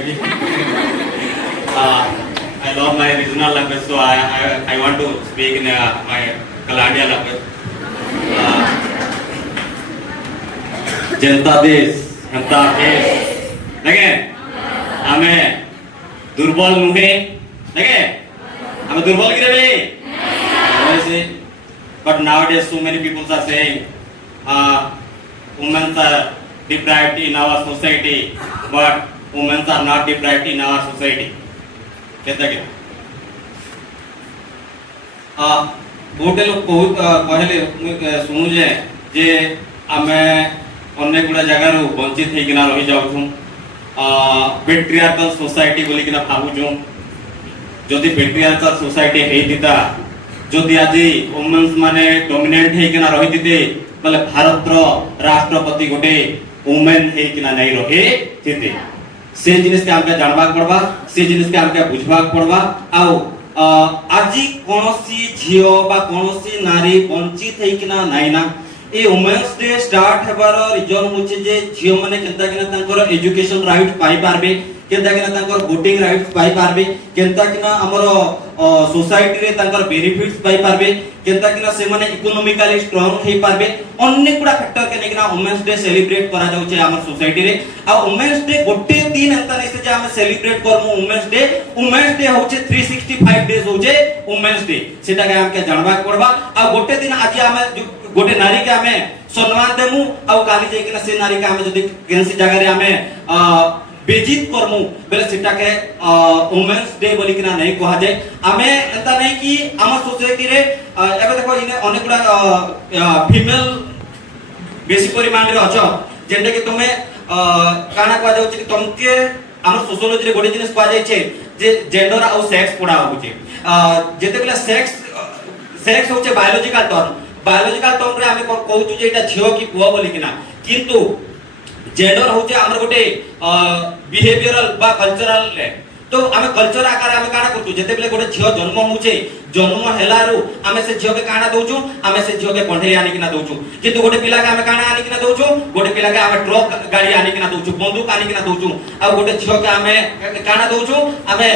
maybe. I love my regional language, so I want to speak in my Kalandia language. जनता देश जनता देश लगे हमें दुर्बल नुहे लगे हमें दुर्बल गिरे बे वैसे but nowadays so many people are saying women are deprived in our society but women are not deprived in our society कहता क्या गोटे लोग कहले सुनु जे आमे अन्य गुड़ा जगार वंचित होना रही जाऊँ पेट्रियार्कल सोसाइटी बोली कि भावुँ जदि पेट्रियार्कल सोसाइटी होता जदि आज वुमेन्स माने डोमिनेट होना रही थे बोले भारत राष्ट्रपति गोटे वुमेन होना नहीं रहे थे से जिनिस के हमके जानबा पड़बा से जिनिस के हमके बुझबा पड़बा आउ आज कोनोसी झियो बा कोनोसी नारी वंचित होना नहीं ना ए वुमेन्स डे स्टार्ट हेबार रीजन होचे जे झियो माने केनता किना तांकर एजुकेशन राइट पाई पारबे केनता किना तांकर वोटिंग राइट पाई पारबे केनता किना हमर सोसाइटी रे तांकर बेनिफिट्स पाई पारबे केनता किना से माने इकोनॉमिकली स्ट्रांग हे पारबे अनेक गुडा फैक्टर के नेकिना वुमेन्स डे सेलिब्रेट करा जाउचे हमर सोसाइटी रे आ वुमेन्स डे गोटे दिन एंता नै से जे हम सेलिब्रेट करमु वुमेन्स डे होचे 365 डेज होचे वुमेन्स डे सेटा के हमके जानबा पड़बा आ गोटे दिन आज हम गोटे नारी के हमें सम्मान देमु आ काली जे कि से नारी के हमें जदी केनसी जगह रे हमें बेजित करमु बेले सेटा के वुमेन्स डे बोली कि नहीं कहा जाए हमें एता नहीं कि हमर सोसाइटी रे एबे देखो इने अनेक गुडा फीमेल बेसी परिमाण रे अछ जेंडे कि तुमे काना कहा जाउ कि तुमके हमर सोशियोलॉजी रे गोटे जिनिस कहा जाय छे जे जेंडर आ सेक्स पढ़ा होचे जेते बेले सेक्स होचे बायोलॉजिकल टर्म रे हमें कहू जे एटा झियो कि पुआ बोली कि ना किंतु जेंडर होचे हमर गोटे बिहेवियरल बा कल्चरल तो आमे कल्चर आकार आमे काना करतु जेते बेले गोटे झियो जन्म होचे जन्म हेलारु आमे से झियो के काना दोचु आमे से झियो के कंढे आनी किना दोचु किंतु गोटे पिला के आमे काना आनी किना दोचु गोटे पिला के आमे ट्रक गाड़ी आनी किना दोचु बंदूक आनी किना दोचु आ गोटे झियो के आमे काना दोचु आमे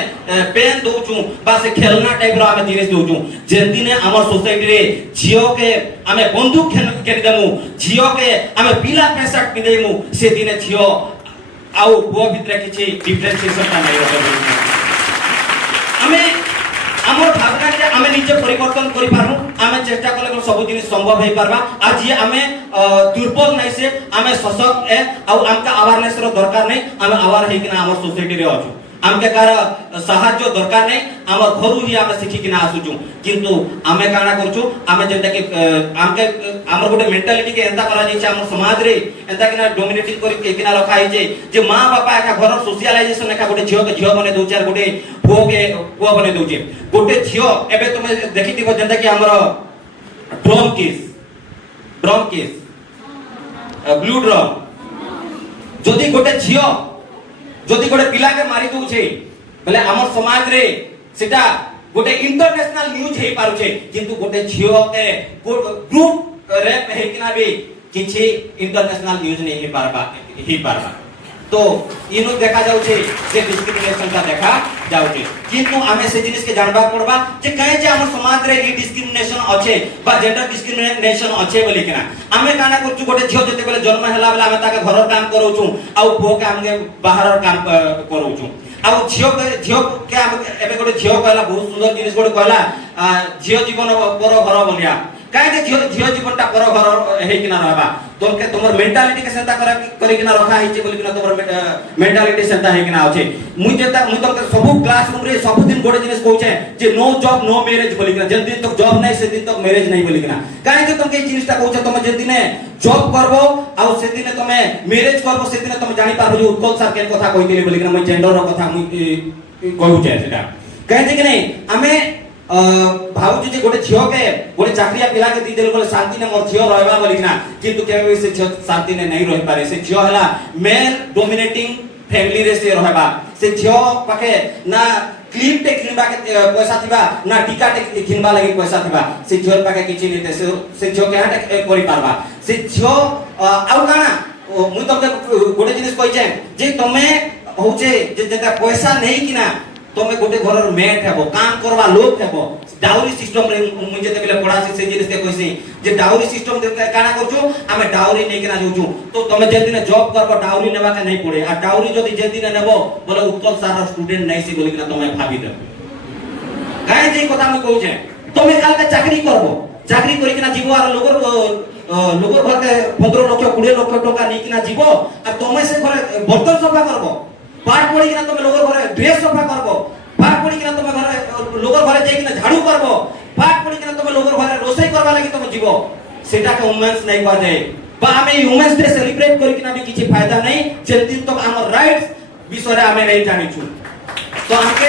पेन दोचु बा से खेलना टाइप रो आमे जिनिस दोचु जे दिने हमर सोसाइटी रे झियो के आमे बंदूक केन देमु झियो के आमे पिला पैसा पिदेमु से दिने झियो आउ पुआ भितरे किछि डिफरेंशिएशन ता नै रहबे हमें हमर भावना के हमें निजे परिवर्तन करि पारु हमें चेष्टा करले सब जिनिस संभव होई पारबा आज ये हमें दुर्बल नै से हमें सशक्त है आउ हमका अवेयरनेस रो दरकार नै हमें अवेयर है कि ना हमर सोसाइटी रे अछु हमके कार सहायता दरकार नै हमर घरु ही हमें सिखि कि ना आसुचु किंतु हमें काना करछु हमें जेंता कि हमके हमर गोटे मेंटालिटी के एंता करा जाय छै हमर समाज रे एंता कि ना डोमिनेटिंग करि कि ना रखा है जे मां बापा का घर सोशलाइजेशन का गोटे झियो के झियो बने दउ चार गोटे पुओ के पुओ बने दउ छै गोटे झियो एबे तुमे देखिथिबो जेंता कि हमर ड्रम केस ब्लू ड्रम जदी गोटे झियो जदी गोटे पिला के मारी दउ छै भले हमर समाज रे सेटा गोटे इंटरनेशनल न्यूज हे पारु छै किंतु गोटे झियो के ग्रुप रेप हे किना भी किछि इंटरनेशनल न्यूज नहीं हे पारबा तो इनो देखा जाउ छै से डिस्क्रिमिनेशन का देखा जाउ छै किंतु हमें से जिनिस के जानबा पड़बा जे कहे जे हमर समाज रे ई डिस्क्रिमिनेशन अछि बा जेंडर डिस्क्रिमिनेशन अछि बोली किना हमें काना करछु गोटे झियो जते बेले जन्म हैला बेले हमें ताके घरर काम करौछु आ पुओ के हमके बाहरर काम करौछु आ झियो के एबे गोटे झियो कहला बहुत सुंदर जिनिस गोटे कहला झियो जीवन पर घर बोलिया काहे के झियो जीवनटा पर घर हे किना रहबा तोके तोमर मेंटालिटी के सेंता करी किना रखा है बोली किना तोमर मेंटालिटी सेंता है किना होचे मुई तोके सब क्लासरूम रे सब दिन गोटे जिनिस कहूचे जे नो जॉब नो मैरिज बोली किना जे दिन तक जॉब नहीं से दिन तक मैरिज नहीं बोली किना काहे के तोके ई जिनिसटा कहूचे तुम जे दिने जॉब करबो आ से दिने तुमे मैरिज करबो से दिने तुम जानि पारबो जे उत्कल सर केन कथा कहितली बोली किना मुई जेंडर रो कथा मुई कहूचे सेटा काहे जे कि नहीं हमें भाउजी जे गोटे झियो के गोटे चाकरिया पिला के दी देल बोले शांति ने मोर झियो रहबा बोली ना किंतु केबे से शांति ने नहीं रह पारे से झियो हला मेल डोमिनेटिंग फैमिली रे से रहबा से झियो पाके ना क्लिप टे किनबा के पैसा थिबा ना टीका टे किनबा लागि पैसा थिबा से झियो पाके किछि नेते से झियो के हाटे करि पारबा से झियो आउ काना मुई तमके गोटे जिनिस कहि छै जे तमे होचे जे जेटा पैसा नहीं कि ना तमे गोटे घरर मेट हेबो काम करवा लोक हेबो डाउरी सिस्टम रे मुझे ते बेले पढ़ासी से जिनिस के कहसी जे डाउरी सिस्टम दे काना करछु आमे डाउरी नै किना जोछु तो तमे जे दिन जॉब करबो डाउरी नेबा के नै पड़े आ डाउरी जदी जे दिन नेबो बोले उत्कल सारा स्टूडेंट नै से बोली किना तमे भाबी दे काहे जे কথা আমি কইছে तमे काल के चाकरी करबो चाकरी करी किना जीवो आर लोगर घर के 15 लाख 20 लाख टका नै किना जीवो आ तमे से घरे बर्तन सफा करबो पाठ पढ़ी किना तमे लोगर घरे ड्रेस सफा करबो पाठ पढ़ी किना तमे घरे लोगर घरे जाई किना झाड़ू करबो पाठ पढ़ी किना तमे लोगर घरे रोसई करबा लागि तमे जीवो सेटा के वुमेन्स नै कह जाय बा हमें वुमेन्स डे सेलिब्रेट करी किना भी किछि फायदा नै जे दिन तक हमर राइट्स विषय रे हमें नै जानि छु तो हमके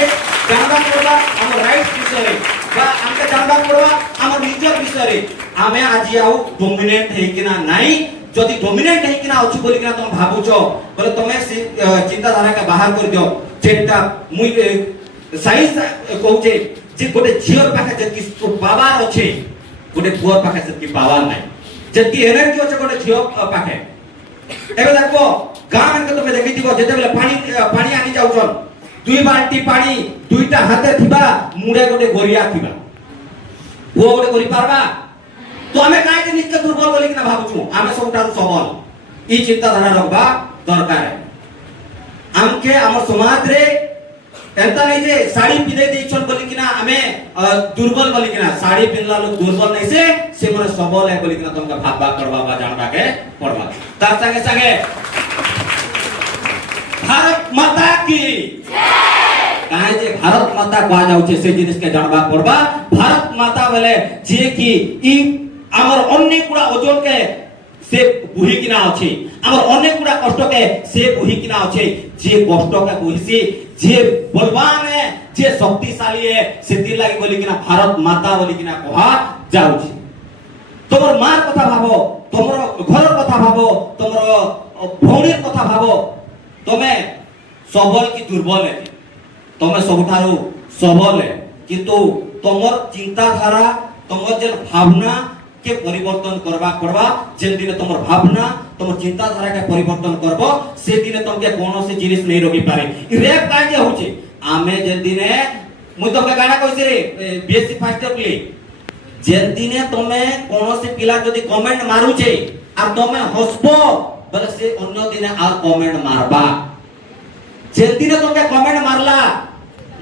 जानबा पड़बा हमर राइट्स विषय रे बा हमके जानबा पड़बा हमर निजर विषय रे हमें आज आउ डोमिनेट हे किना नै जदि डोमिनेट है किना अछि बोली किना तुम भाबुचो बोले तमे चिंता धारा का बाहर कर दियो जेटा मुई साइंस कहूचे जे गोटे झियर पाखे जति पावर अछि गोटे पुअर पाखे जति पावर नै जति एनर्जी अछि गोटे झियर पाखे एबे देखो गां में तमे देखि दिबो जेते बेले पानी आनी जाउछन दुई बाल्टी पानी दुईटा हाथे थिबा मुडे गोटे गोरिया थिबा वो गोटे करि पारबा तो हमें काहे के नित्य दुर्बल बोली कि ना भाबुछु हमें सबटारु सबल ई चिंता धारा रखबा दरकार है हमके हमर समाज रे एंता नै जे साड़ी पिनै दैछन बोली कि ना हमें दुर्बल बोली कि ना साड़ी पिनला लोग दुर्बल नै से माने सबल है बोली कि ना तुमका भाबा करबा बा जानबा के पड़बा तार संगे संगे भारत माता की जय काहे जे भारत माता कहा जाउछे से जिनिस के जानबा पड़बा भारत माता बोले जे कि ई हमर अनेक गुड़ा ओजन के से बुही किना अछि हमर अनेक गुड़ा कष्ट के से बुही किना अछि जे कष्ट के बुहीसी जे बलवान है जे शक्तिशाली है सेति लागि बोली किना भारत माता बोली किना कहा जाउछि तमर मार कथा भाबो तमर घर कथा भाबो तमर भौणीर कथा भाबो तमे सबल की दुर्बल है तमे सबठारो सबल है किंतु तमर चिंता धारा तमर जे भावना के परिवर्तन करबा पड़बा जे दिन तमर भावना तमर चिंता धारा के परिवर्तन करबो से दिन तुमके कोनो से जिनिस नै रोकी पारे इ रेप काहे जे होचे आमे जे दिने मु तमके गाना कइसे रे बीएससी फर्स्ट ईयर प्ले जे दिने तमे कोनो से पिला जदी कमेंट मारुचे आ तमे हसबो बोले से अन्य दिने आ कमेंट मारबा जे दिने तमके कमेंट मारला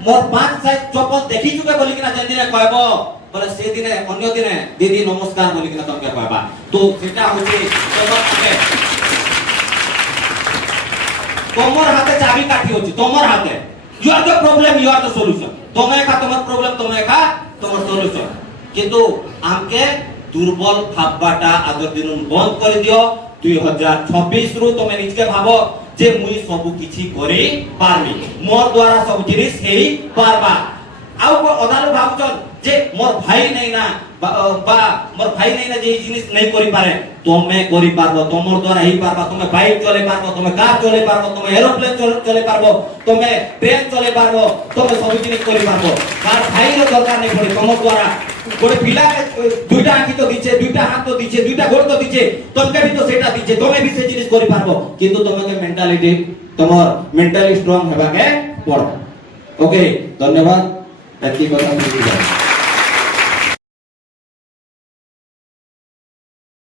मोर 5 साइज चप्पल देखि चुके बोली किना जे दिने कहबो बोले से दिने अन्य दिने दीदी नमस्कार बोली किना तुमके कहबा तो सेटा होचे तोमर हाथे चाबी काठी होची तोमर हाथे you are the problem you are the solution तोमे का तोमर प्रॉब्लम तोमे का तोमर सॉल्यूशन किंतु हमके दुर्बल भाबबाटा आदर दिन बंद कर दियो 2026 रु तोमे निजके भाबो जे मुई सब किछि करि पारबी मोर द्वारा सब जिनिस हेई पारबा आउ को अदालो भाबचन जे मोर भाई नै ना बा मोर भाई नै ना जे जिनिस नै करि पारे तोमे करि पारबो तोमर द्वारा हेई पारबा तोमे बाइक चले पारबो तोमे कार चले पारबो तोमे एरोप्लेन चले पारबो तोमे ट्रेन चले पारबो तोमे सब जिनिस करि पारबो कार भाई रो दरकार नै पड़े तोमर द्वारा गोटे पिला के दुईटा आंखी तो दिछे दुईटा हाथ तो दिछे दुईटा गोड़ तो दिछे तोमके भी तो सेटा दिछे तोमे भी से जिनिस करि पारबो किंतु तोमे के मेंटालिटी तोमर मेंटली स्ट्रांग हेबा के पड़ो ओके धन्यवाद एति কথা